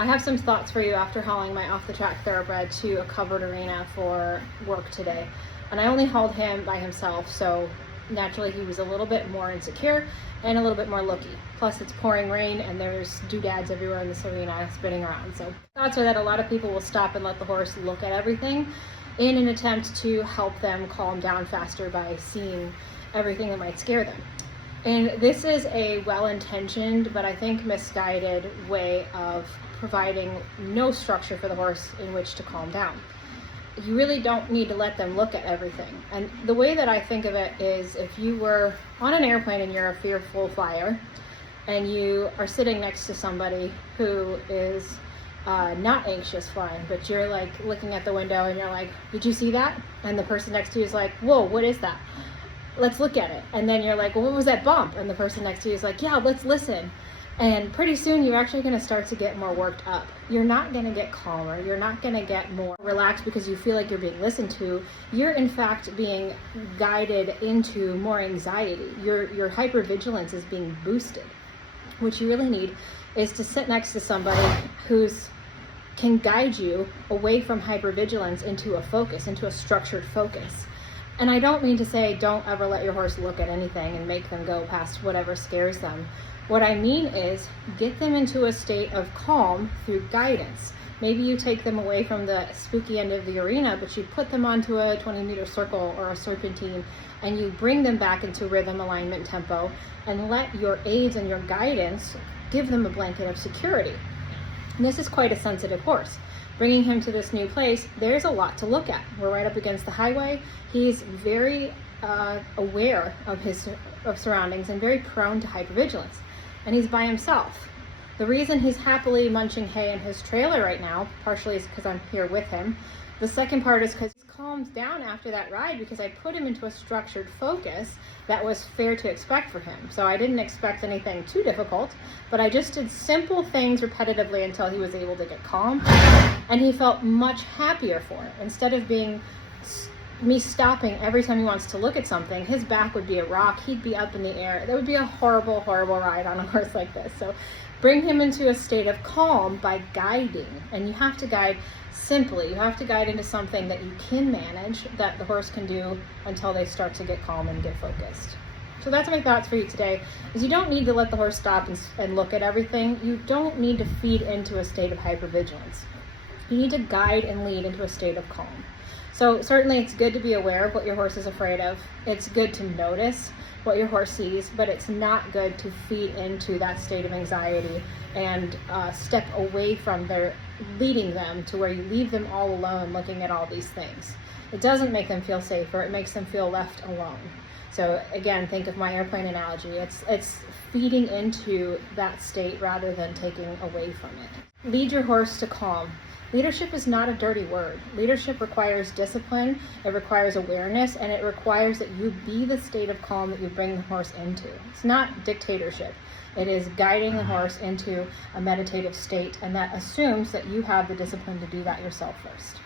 I have some thoughts for you after hauling my off-the-track thoroughbred to a covered arena for work today. And I only hauled him by himself, so naturally he was a little bit more insecure and a little bit more looky. Plus it's pouring rain and there's doodads everywhere in this arena spinning around. So thoughts are that a lot of people will stop and let the horse look at everything in an attempt to help them calm down faster by seeing everything that might scare them. And this is a well-intentioned, but I think misguided way of providing no structure for the horse in which to calm down. You really don't need to let them look at everything. And the way that I think of it is, if you were on an airplane and you're a fearful flyer and you are sitting next to somebody who is not anxious flying, but you're like looking at the window and you're like, did you see that? And the person next to you is like, whoa, what is that? Let's look at it. And then you're like, well, what was that bump? And the person next to you is like, yeah, let's listen. And pretty soon you're actually going to start to get more worked up. You're not going to get calmer. You're not going to get more relaxed because you feel like you're being listened to. You're in fact being guided into more anxiety. Your hypervigilance is being boosted. What you really need is to sit next to somebody who's can guide you away from hypervigilance into a focus, into a structured focus. And I don't mean to say don't ever let your horse look at anything and make them go past whatever scares them. What I mean is get them into a state of calm through guidance. Maybe you take them away from the spooky end of the arena, but you put them onto a 20-meter circle or a serpentine and you bring them back into rhythm, alignment, tempo, and let your aids and your guidance give them a blanket of security. And this is quite a sensitive horse. Bringing him to this new place, there's a lot to look at. We're right up against the highway. He's very aware of his surroundings and very prone to hypervigilance. And he's by himself. The reason he's happily munching hay in his trailer right now, partially is because I'm here with him. The second part is because he calms down after that ride because I put him into a structured focus that was fair to expect for him. So I didn't expect anything too difficult, but I just did simple things repetitively until he was able to get calm, and he felt much happier for it. Instead of being me stopping every time he wants to look at something, his back would be a rock, he'd be up in the air. That would be a horrible, horrible ride on a horse like this. So bring him into a state of calm by guiding, and you have to guide simply. You have to guide into something that you can manage, that the horse can do until they start to get calm and get focused. So that's my thoughts for you today, is you don't need to let the horse stop and look at everything. You don't need to feed into a state of hypervigilance. You need to guide and lead into a state of calm. So certainly it's good to be aware of what your horse is afraid of. It's good to notice what your horse sees, but it's not good to feed into that state of anxiety and step away from leading them to where you leave them all alone looking at all these things. It doesn't make them feel safer, it makes them feel left alone. So again, think of my airplane analogy. It's feeding into that state rather than taking away from it. Lead your horse to calm. Leadership is not a dirty word. Leadership requires discipline, it requires awareness, and it requires that you be the state of calm that you bring the horse into. It's not dictatorship. It is guiding the horse into a meditative state, and that assumes that you have the discipline to do that yourself first.